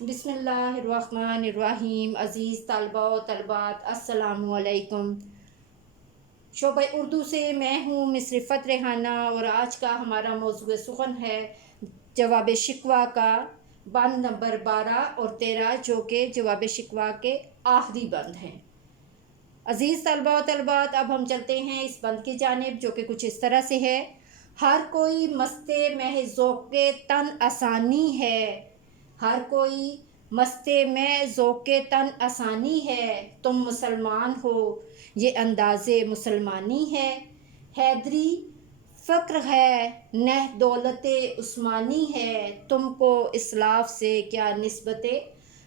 بسم اللہ الرحمن الرحیم۔ عزیز طلباء و طلبات، السلام علیکم۔ شعبہ اردو سے میں ہوں مس رفت ریحانہ، اور آج کا ہمارا موضوع سخن ہے جواب شکوہ کا بند نمبر 12 اور 13، جو کہ جواب شکوہ کے آخری بند ہیں۔ عزیز طلباء و طلبات، اب ہم چلتے ہیں اس بند کی جانب، جو کہ کچھ اس طرح سے ہے: ہر کوئی مست محض ذوق تن آسانی ہے، ہر کوئی مست میں ذوق تن آسانی ہے، تم مسلمان ہو یہ انداز مسلمانی ہے، حیدری فقر ہے نہ دولت عثمانی ہے، تم کو اسلاف سے کیا نسبت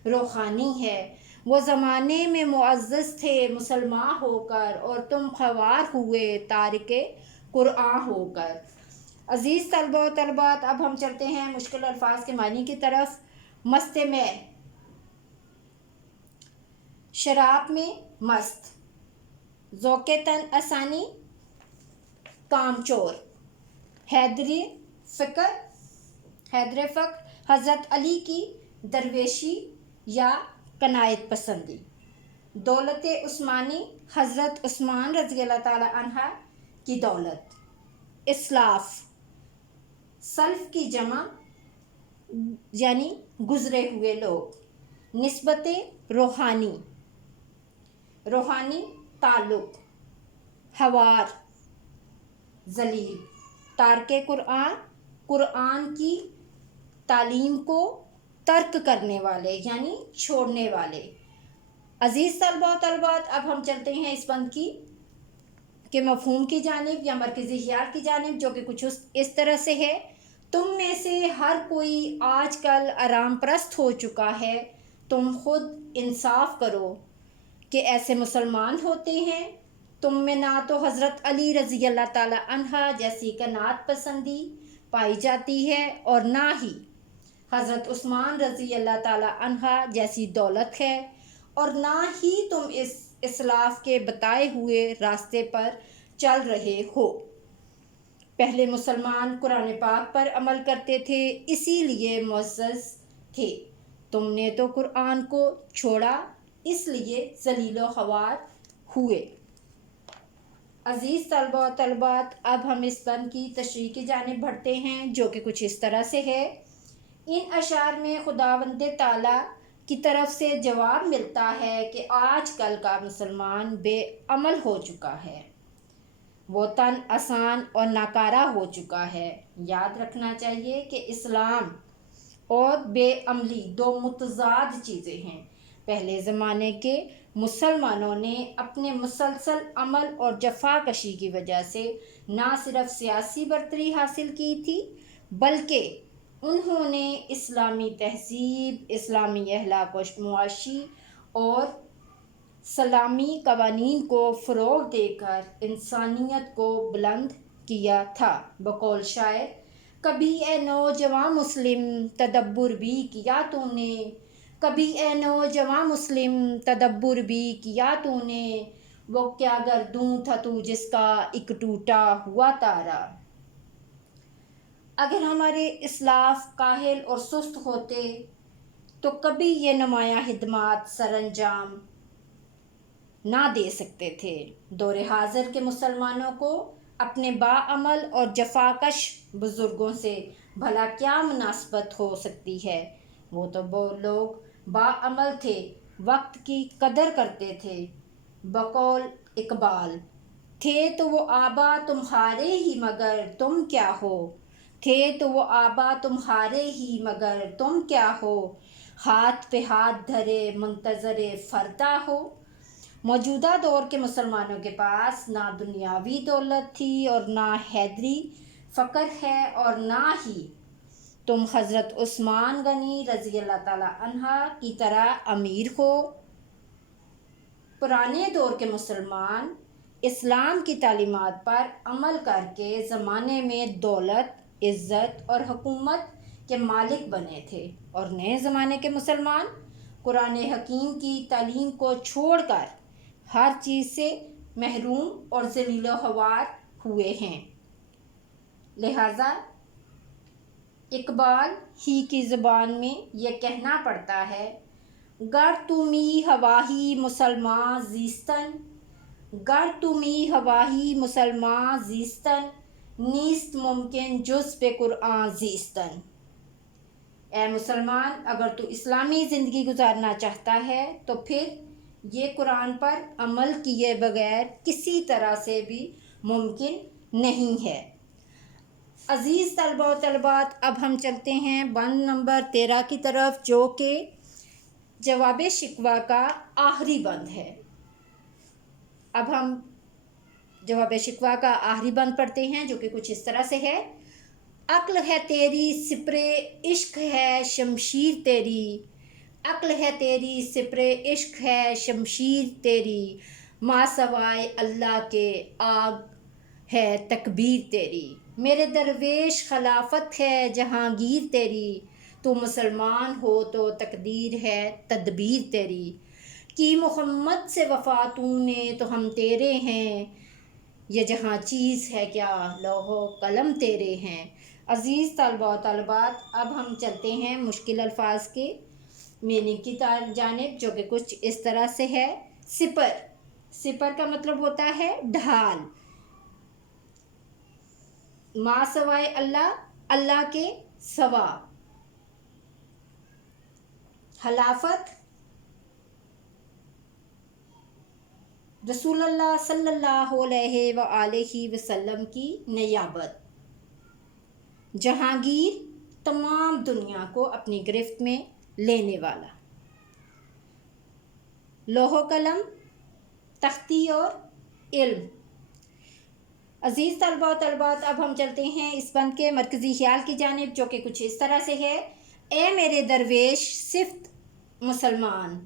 روحانی ہے، وہ زمانے میں معزز تھے مسلمان ہو کر، اور تم خوار ہوئے تارک قرآن ہو کر۔ عزیز طلباء و طلبات، اب ہم چلتے ہیں مشکل الفاظ کے معنی کی طرف۔ مست میں، شراب میں مست، ذوق تن آسانی، کام چور، حیدری فقر، حضرت علی کی درویشی یا قناعت پسندی، دولت عثمانی، حضرت عثمان رضی اللہ تعالی عنہ کی دولت، اسلاف، سلف کی جمع یعنی گزرے ہوئے لوگ، نسبت روحانی، روحانی تعلق، حوار، ذلیل، تارک قرآن، قرآن کی تعلیم کو ترک کرنے والے یعنی چھوڑنے والے۔ عزیز طلباء و طلبات، اب ہم چلتے ہیں اس بند کے مفہوم کی جانب یا مرکزی خیال کی جانب، جو کہ کچھ اس طرح سے ہے: تم میں سے ہر کوئی آج کل آرام پرست ہو چکا ہے، تم خود انصاف کرو کہ ایسے مسلمان ہوتے ہیں، تم میں نہ تو حضرت علی رضی اللہ تعالی عنہ جیسی قناعت پسندی پائی جاتی ہے، اور نہ ہی حضرت عثمان رضی اللہ تعالی عنہ جیسی دولت ہے، اور نہ ہی تم اس اسلاف کے بتائے ہوئے راستے پر چل رہے ہو۔ پہلے مسلمان قرآن پاک پر عمل کرتے تھے، اسی لیے معزز تھے، تم نے تو قرآن کو چھوڑا، اس لیے ذلیل و خوار ہوئے۔ عزیز طلباء و طلبات، اب ہم اس بند کی تشریح کی جانب بڑھتے ہیں، جو کہ کچھ اس طرح سے ہے: ان اشعار میں خداوند تعالی کی طرف سے جواب ملتا ہے کہ آج کل کا مسلمان بے عمل ہو چکا ہے، وہ تن آسان اور ناکارہ ہو چکا ہے۔ یاد رکھنا چاہیے کہ اسلام اور بے عملی دو متضاد چیزیں ہیں۔ پہلے زمانے کے مسلمانوں نے اپنے مسلسل عمل اور جفا کشی کی وجہ سے نہ صرف سیاسی برتری حاصل کی تھی، بلکہ انہوں نے اسلامی تہذیب، اسلامی اخلاق و معاشی اور اسلامی قوانین کو فروغ دے کر انسانیت کو بلند کیا تھا۔ بقول شاعر: کبھی اے نوجواں مسلم تدبر بھی کیا تو نے، کبھی اے نوجواں مسلم تدبر بھی کیا تو نے، وہ کیا گردوں تھا تو جس کا ایک ٹوٹا ہوا تارا۔ اگر ہمارے اسلاف کاہل اور سست ہوتے تو کبھی یہ نمایاں خدمات سر انجام نہ دے سکتے تھے۔ دور حاضر کے مسلمانوں کو اپنے باعمل اور جفاکش بزرگوں سے بھلا کیا مناسبت ہو سکتی ہے؟ وہ تو وہ لوگ باعمل تھے، وقت کی قدر کرتے تھے۔ بقول اقبال: تھے تو وہ آبا تمہارے ہی مگر تم کیا ہو، تھے تو وہ آبا تمہارے ہی مگر تم کیا ہو، ہاتھ پہ ہاتھ دھرے منتظر فردا ہو۔ موجودہ دور کے مسلمانوں کے پاس نہ دنیاوی دولت تھی اور نہ حیدری فقر ہے، اور نہ ہی تم حضرت عثمان غنی رضی اللہ تعالی عنہ کی طرح امیر ہو۔ پرانے دور کے مسلمان اسلام کی تعلیمات پر عمل کر کے زمانے میں دولت، عزت اور حکومت کے مالک بنے تھے، اور نئے زمانے کے مسلمان قرآن حکیم کی تعلیم کو چھوڑ کر ہر چیز سے محروم اور ذلیل و خوار ہوئے ہیں۔ لہٰذا اقبال ہی کی زبان میں یہ کہنا پڑتا ہے، گر تمی ہواہی مسلمان زیستن، گر تمی ہواہی مسلمان زیستن، نیست ممکن جز پہ قرآن زیستن۔ اے مسلمان، اگر تو اسلامی زندگی گزارنا چاہتا ہے تو پھر یہ قرآن پر عمل کیے بغیر کسی طرح سے بھی ممکن نہیں ہے۔ عزیز طلبہ و طالبات، اب ہم چلتے ہیں بند نمبر 13 کی طرف، جو کہ جواب شکوہ کا آخری بند ہے۔ اب ہم جواب شکوہ کا آخری بند پڑھتے ہیں، جو کہ کچھ اس طرح سے ہے، عقل ہے تیری سپر عشق ہے شمشیر تیری، عقل ہے تیری سپر عشق ہے شمشیر تیری، ما سوائے اللہ کے آگ ہے تکبیر تیری، میرے درویش خلافت ہے جہانگیر تیری، تو مسلمان ہو تو تقدیر ہے تدبیر تیری، کی محمد سے وفا تو نے تو ہم تیرے ہیں، یہ جہاں چیز ہے کیا لوح و قلم تیرے ہیں۔ عزیز طلبہ و طالبات، اب ہم چلتے ہیں مشکل الفاظ کے میننگ کی جانب، جو کہ کچھ اس طرح سے ہے۔ سپر، سپر کا مطلب ہوتا ہے ڈھال، ما سوائے اللہ، اللہ کے سوا، خلافت رسول اللہ صلی اللہ علیہ وآلہ وسلم کی نیابت، جہانگیر تمام دنیا کو اپنی گرفت میں لینے والا، لوح و قلم تختی اور علم۔ عزیز طلبہ و طالبات، اب ہم چلتے ہیں اس بند کے مرکزی خیال کی جانب، جو کہ کچھ اس طرح سے ہے، اے میرے درویش صفت مسلمان،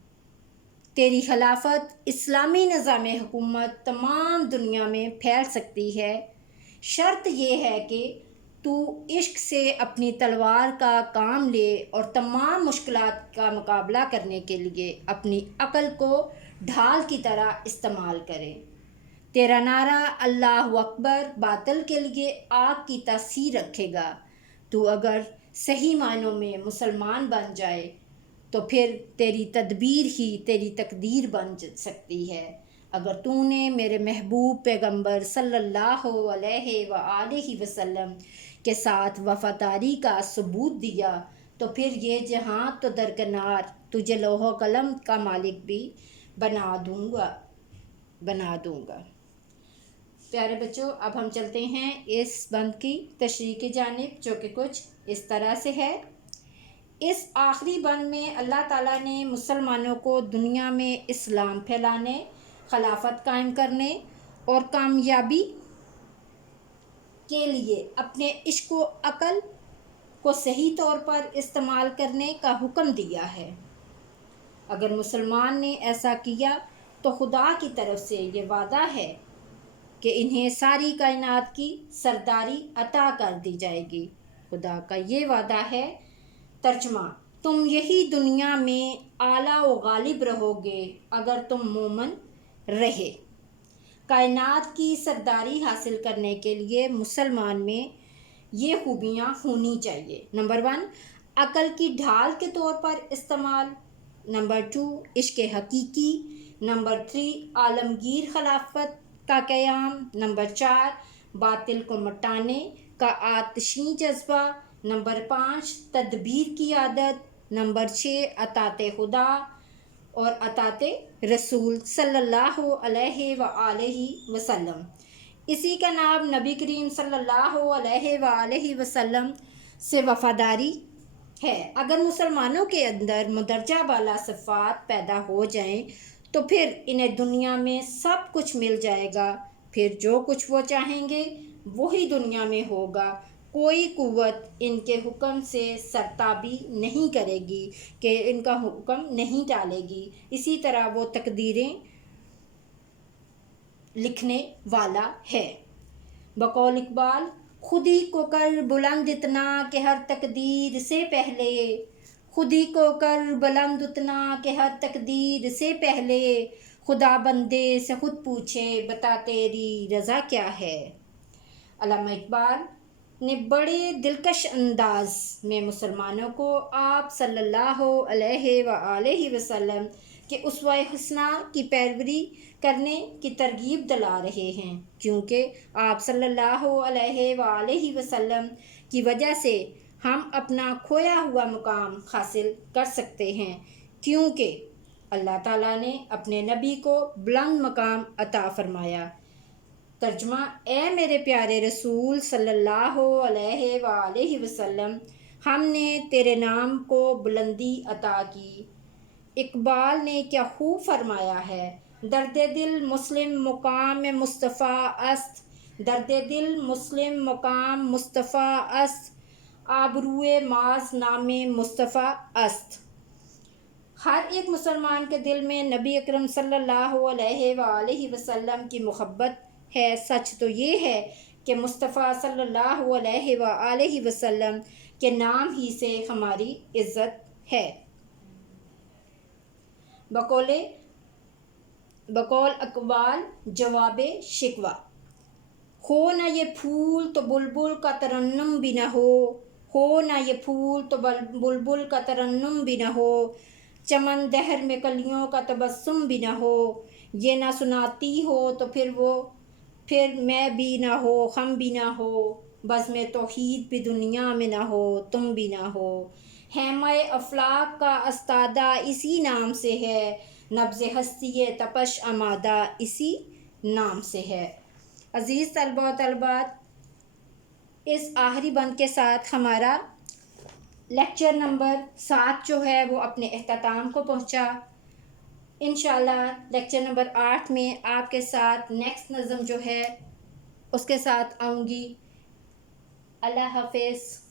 تیری خلافت اسلامی نظام حکومت تمام دنیا میں پھیل سکتی ہے، شرط یہ ہے کہ تو عشق سے اپنی تلوار کا کام لے اور تمام مشکلات کا مقابلہ کرنے کے لیے اپنی عقل کو ڈھال کی طرح استعمال کرے۔ تیرا نعرہ اللہ اکبر باطل کے لیے آگ کی تاثیر رکھے گا۔ تو اگر صحیح معنوں میں مسلمان بن جائے تو پھر تیری تدبیر ہی تیری تقدیر بن سکتی ہے۔ اگر تو نے میرے محبوب پیغمبر صلی اللہ علیہ وآلہ وسلم کے ساتھ وفاداری کا ثبوت دیا تو پھر یہ جہاں تو درکنار تجھے لوح و قلم کا مالک بھی بنا دوں گا۔ پیارے بچوں، اب ہم چلتے ہیں اس بند کی تشریح کی جانب، جو کہ کچھ اس طرح سے ہے۔ اس آخری بند میں اللہ تعالیٰ نے مسلمانوں کو دنیا میں اسلام پھیلانے، خلافت قائم کرنے اور کامیابی کے لیے اپنے عشق و عقل کو صحیح طور پر استعمال کرنے کا حکم دیا ہے۔ اگر مسلمان نے ایسا کیا تو خدا کی طرف سے یہ وعدہ ہے کہ انہیں ساری کائنات کی سرداری عطا کر دی جائے گی۔ خدا کا یہ وعدہ ہے۔ ترجمہ: تم یہی دنیا میں اعلیٰ و غالب رہو گے اگر تم مومن رہے۔ کائنات کی سرداری حاصل کرنے کے لیے مسلمان میں یہ خوبیاں ہونی چاہیے۔ نمبر 1، عقل کی ڈھال کے طور پر استعمال۔ نمبر 2، عشق حقیقی۔ نمبر 3، عالمگیر خلافت کا قیام۔ نمبر 4، باطل کو مٹانے کا آتشی جذبہ۔ نمبر 5، تدبیر کی عادت۔ نمبر 6، اطاعت خدا اور اطاعت رسول صلی اللہ علیہ وآلہ وسلم۔ اسی کا نام نبی کریم صلی اللہ علیہ وآلہ وسلم سے وفاداری ہے۔ اگر مسلمانوں کے اندر مندرجہ بالا صفات پیدا ہو جائیں تو پھر انہیں دنیا میں سب کچھ مل جائے گا، پھر جو کچھ وہ چاہیں گے وہی دنیا میں ہوگا۔ کوئی قوت ان کے حکم سے سرتابی نہیں کرے گی کہ ان کا حکم نہیں ٹالے گی۔ اسی طرح وہ تقدیریں لکھنے والا ہے۔ بقول اقبال، خودی کو کر بلند اتنا کہ ہر تقدیر سے پہلے، خودی کو کر بلند اتنا کہ ہر تقدیر سے پہلے، خدا بندے سے خود پوچھے بتا تیری رضا کیا ہے۔ علامہ اقبال نے بڑے دلکش انداز میں مسلمانوں کو آپ صلی اللہ علیہ وآلہ وسلم کہ اسوہ حسنہ کی پیروی کرنے کی ترغیب دلا رہے ہیں، کیونکہ آپ صلی اللہ علیہ وآلہ وسلم کی وجہ سے ہم اپنا کھویا ہوا مقام حاصل کر سکتے ہیں، کیونکہ اللہ تعالیٰ نے اپنے نبی کو بلند مقام عطا فرمایا۔ ترجمہ: اے میرے پیارے رسول صلی اللہ علیہ وآلہ وسلم، ہم نے تیرے نام کو بلندی عطا کی۔ اقبال نے کیا خوب فرمایا ہے: درد دل مسلم مقام مصطفیٰ است، درد دل مسلم مقام مصطفیٰ است، آبروئے ماز نام مصطفیٰ است۔ ہر ایک مسلمان کے دل میں نبی اکرم صلی اللہ علیہ وآلہ وسلم کی محبت ہے۔ سچ تو یہ ہے کہ مصطفیٰ صلی اللہ علیہ وآلہ وسلم کے نام ہی سے ہماری عزت ہے۔ بقول اقبال جواب شکوہ: ہو نہ یہ پھول تو بلبل کا ترنم بھی نہ ہو، ہو نہ یہ پھول تو بلبل کا ترنم بھی نہ ہو، چمن دہر میں کلیوں کا تبسم بھی نہ ہو، یہ نہ سناتی ہو تو پھر میں بھی نہ ہو، ہم بھی نہ ہو، بزم توحید بھی دنیا میں نہ ہو، تم بھی نہ ہو۔ خیمہ افلاک کا استادہ اسی نام سے ہے، نبض ہستی تپش آمادہ اسی نام سے ہے۔ عزیز طلباء و طالبات، اس آخری بند کے ساتھ ہمارا لیکچر نمبر 7 جو ہے وہ اپنے اختتام کو پہنچا۔ انشاءاللہ لیکچر نمبر 8 میں آپ کے ساتھ نیکسٹ نظم جو ہے اس کے ساتھ آؤں گی۔ اللہ حافظ۔